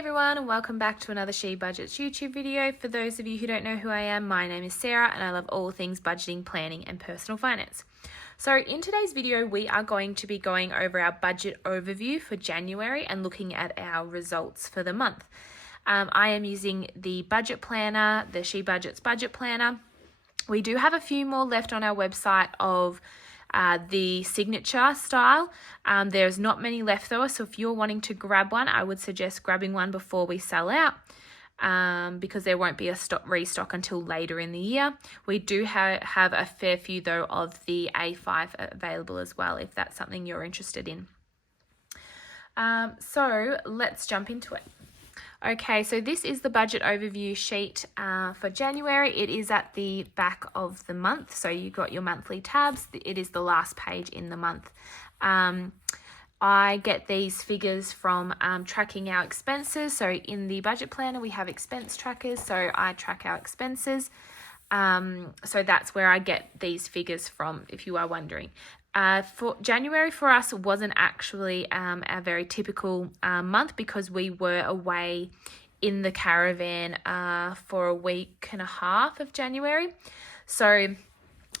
everyone, and welcome back to another She Budgets YouTube video. For those of you who don't know who I am, my name is Sarah and I love all things budgeting, planning and personal finance. So in today's video, we are going to be going over our budget overview for January and looking at our results for the month. I am using the budget planner, the She Budgets budget planner. We do have a few more left on our website of the signature style. There's not many left though, so if you're wanting to grab one, I would suggest grabbing one before we sell out, because there won't be a restock until later in the year. We do have a fair few though of the A5 available as well, if that's something you're interested in. So let's jump into it. Okay, so this is the budget overview sheet for January. It is at the back of the month, so you've got your monthly tabs. It is the last page in the month. I get these figures from tracking our expenses. So in the budget planner, we have expense trackers, so I track our expenses. So that's where I get these figures from, if you are wondering. For January for us wasn't actually a very typical month, because we were away in the caravan for a week and a half of January. So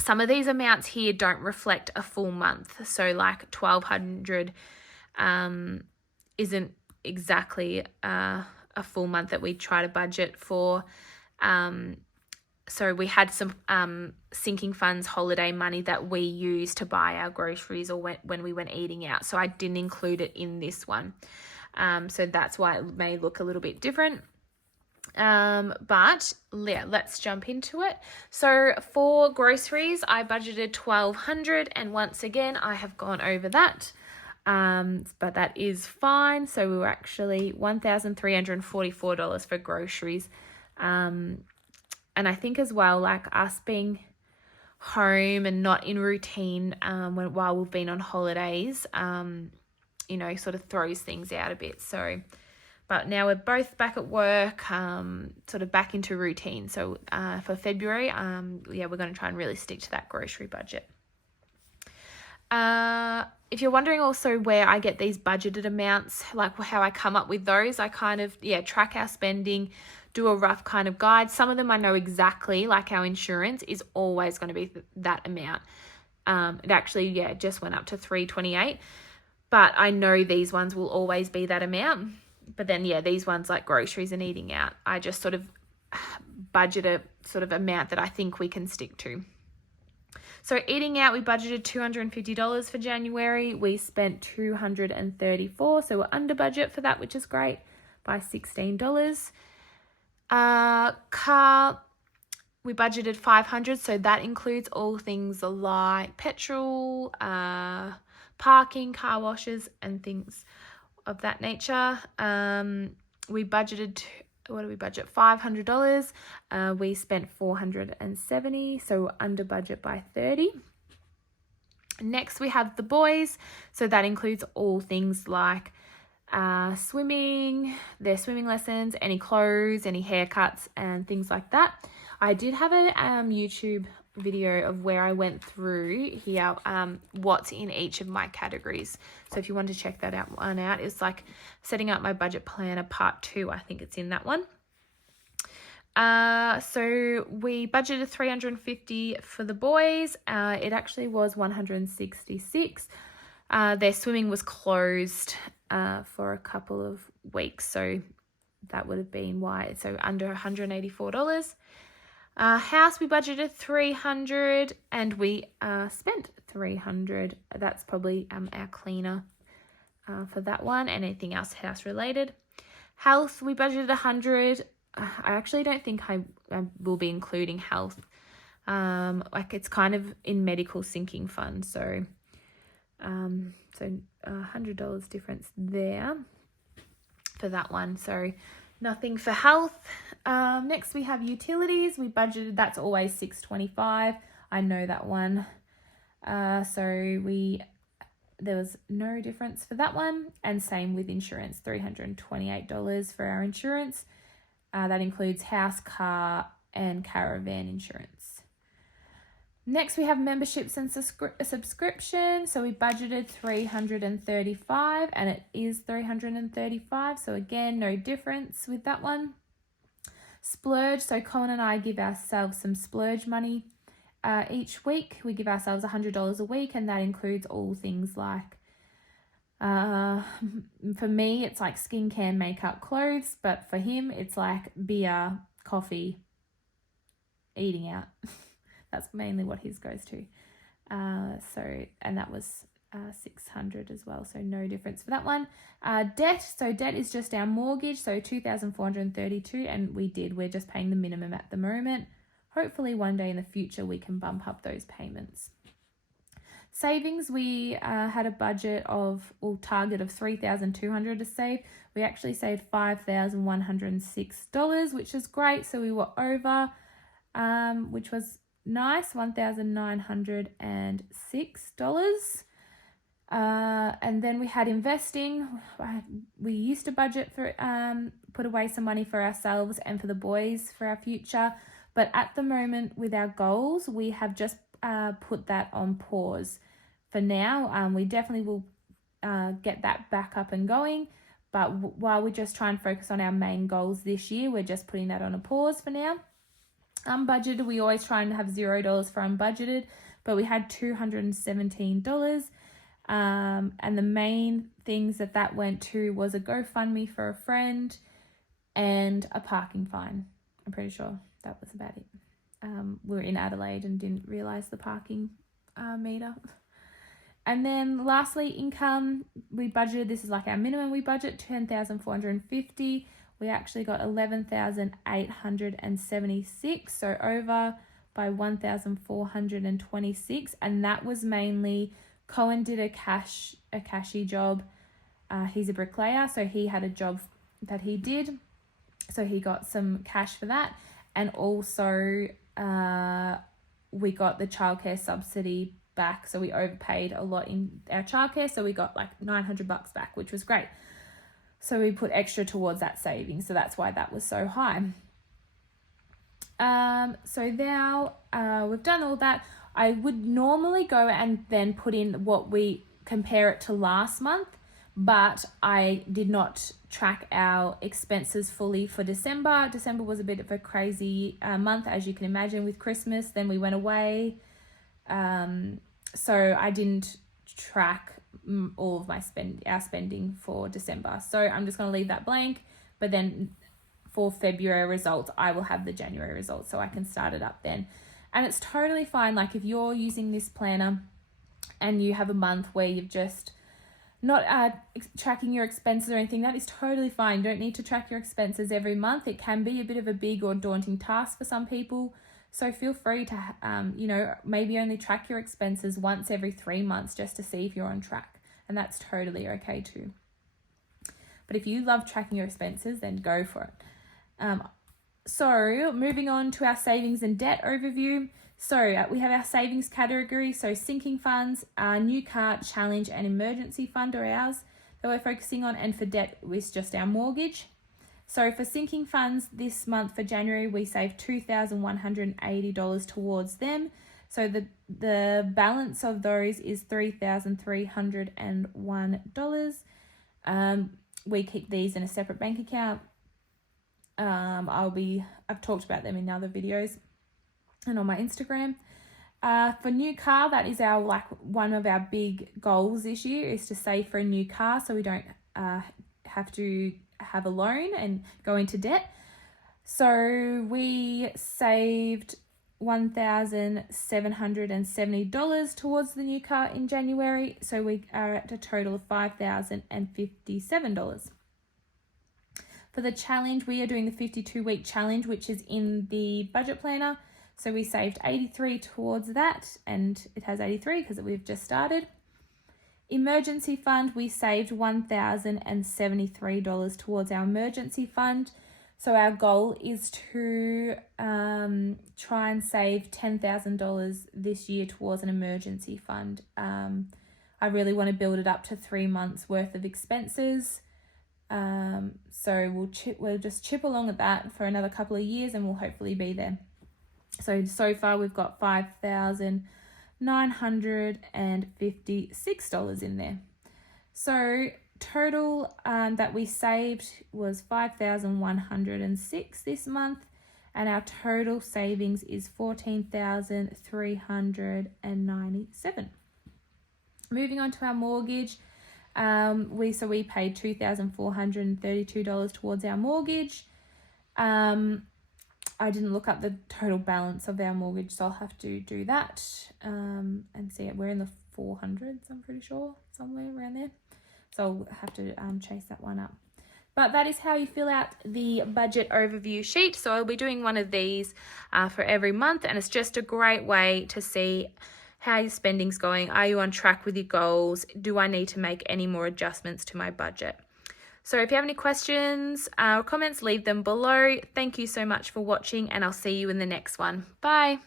some of these amounts here don't reflect a full month. So like $1,200 isn't exactly a full month that we try to budget for. So we had some sinking funds holiday money that we used to buy our groceries or when we went eating out. So I didn't include it in this one. So that's why it may look a little bit different. But yeah, let's jump into it. So for groceries, I budgeted $1,200, and once again, I have gone over that. But that is fine. So we were actually $1,344 for groceries. And I think as well, like us being home and not in routine while we've been on holidays, sort of throws things out a bit. So, but now we're both back at work, sort of back into routine. So for February, we're going to try and really stick to that grocery budget. If you're wondering also where I get these budgeted amounts, like how I come up with those, I kind of, track our spending, do a rough kind of guide. Some of them I know exactly, like our insurance is always going to be that amount. It actually, just went up to $328, but I know these ones will always be that amount. But then, these ones like groceries and eating out, I just sort of budget a sort of amount that I think we can stick to. So eating out, we budgeted $250 for January. We spent $234, so we're under budget for that, which is great, by $16. Car, we budgeted $500, so that includes all things like petrol, parking, car washes, and things of that nature. We budgeted, what did we budget? $500. We spent $470, so we're under budget by $30. Next, we have the boys, so that includes all things like swimming, their swimming lessons, any clothes, any haircuts, and things like that. I did have a YouTube video of where I went through here what's in each of my categories. So if you want to check that out, it's like setting up my budget planner part 2. I think it's in that one. So we budgeted $350 for the boys. It actually was $166. Their swimming was closed for a couple of weeks, so that would have been why. So under $184. House, we budgeted $300, and we spent $300. That's probably our cleaner for that one, and anything else house related. Health, we budgeted $100. I actually don't think I will be including health. It's kind of in medical sinking fund, so $100 difference there for that one. So nothing for health. Next we have utilities. We budgeted, that's always $625. I know that one. So there was no difference for that one. And same with insurance, $328 for our insurance. That includes house, car, and caravan insurance. Next, we have memberships and subscription. So we budgeted $335 and it is $335. So again, no difference with that one. Splurge. So Colin and I give ourselves some splurge money each week. We give ourselves $100 a week, and that includes all things like, for me, it's like skincare, makeup, clothes. But for him, it's like beer, coffee, eating out. That's mainly what his goes to. And that was 600 as well, so no difference for that one. Debt. So debt is just our mortgage, so 2,432, and we're just paying the minimum at the moment. Hopefully one day in the future we can bump up those payments. Savings, we had a target of $3,200 to save. We actually saved $5,106, which is great. So we were over, which was nice, $1,906. And then we had investing. We used to budget for put away some money for ourselves and for the boys for our future, but at the moment with our goals, we have just put that on pause for now. We definitely will get that back up and going, but while we just try and focus on our main goals this year, we're just putting that on a pause for now. Unbudgeted, we always try and have $0 for unbudgeted, but we had $217. And the main things that went to was a GoFundMe for a friend and a parking fine. I'm pretty sure that was about it. We were in Adelaide and didn't realise the parking meter. And then lastly, income, we budgeted, this is like our minimum, we budget $10,450. We actually got $11,876, so over by $1,426, and that was mainly Cohen did a cashy job. He's a bricklayer, so he had a job that he did, so he got some cash for that, and also we got the childcare subsidy back, so we overpaid a lot in our childcare, so we got like $900 back, which was great. So we put extra towards that savings, so that's why that was so high. So now we've done all that. I would normally go and then put in what we compare it to last month, but I did not track our expenses fully for December. December was a bit of a crazy month, as you can imagine, with Christmas. Then we went away. So I didn't track all of our spending for December. So I'm just going to leave that blank, but then for February results, I will have the January results so I can start it up then. And it's totally fine. Like if you're using this planner and you have a month where you've just not tracking your expenses or anything, that is totally fine. You don't need to track your expenses every month. It can be a bit of a big or daunting task for some people. So feel free to, maybe only track your expenses once every 3 months just to see if you're on track. And that's totally okay too. But if you love tracking your expenses, then go for it. So moving on to our savings and debt overview. So we have our savings category. So sinking funds, new car, challenge, and emergency fund are ours that we're focusing on. And for debt, it's just our mortgage. So for sinking funds this month for January, we saved $2,180 towards them. So the balance of those is $3,301. We keep these in a separate bank account. I've talked about them in other videos and on my Instagram. For new car, that is one of our big goals this year, is to save for a new car so we don't have to have a loan and go into debt. So we saved $1,770 towards the new car in January, so we are at a total of $5,057. For the challenge, we are doing the 52-week challenge, which is in the budget planner. So we saved $83 towards that, and it has $83 because we've just started. Emergency fund, we saved $1,073 towards our emergency fund. So our goal is to try and save $10,000 this year towards an emergency fund. I really want to build it up to 3 months worth of expenses. So we'll just chip along at that for another couple of years, and we'll hopefully be there. So far we've got $5,956 in there. So total that we saved was $5,106 this month, and our total savings is $14,397. Moving on to our mortgage, we paid $2,432 towards our mortgage. I didn't look up the total balance of our mortgage, so I'll have to do that and see it. We're in the 400s, I'm pretty sure, somewhere around there. So I'll have to chase that one up. But that is how you fill out the budget overview sheet. So I'll be doing one of these for every month, and it's just a great way to see how your spending's going. Are you on track with your goals? Do I need to make any more adjustments to my budget? So if you have any questions or comments, leave them below. Thank you so much for watching, and I'll see you in the next one. Bye.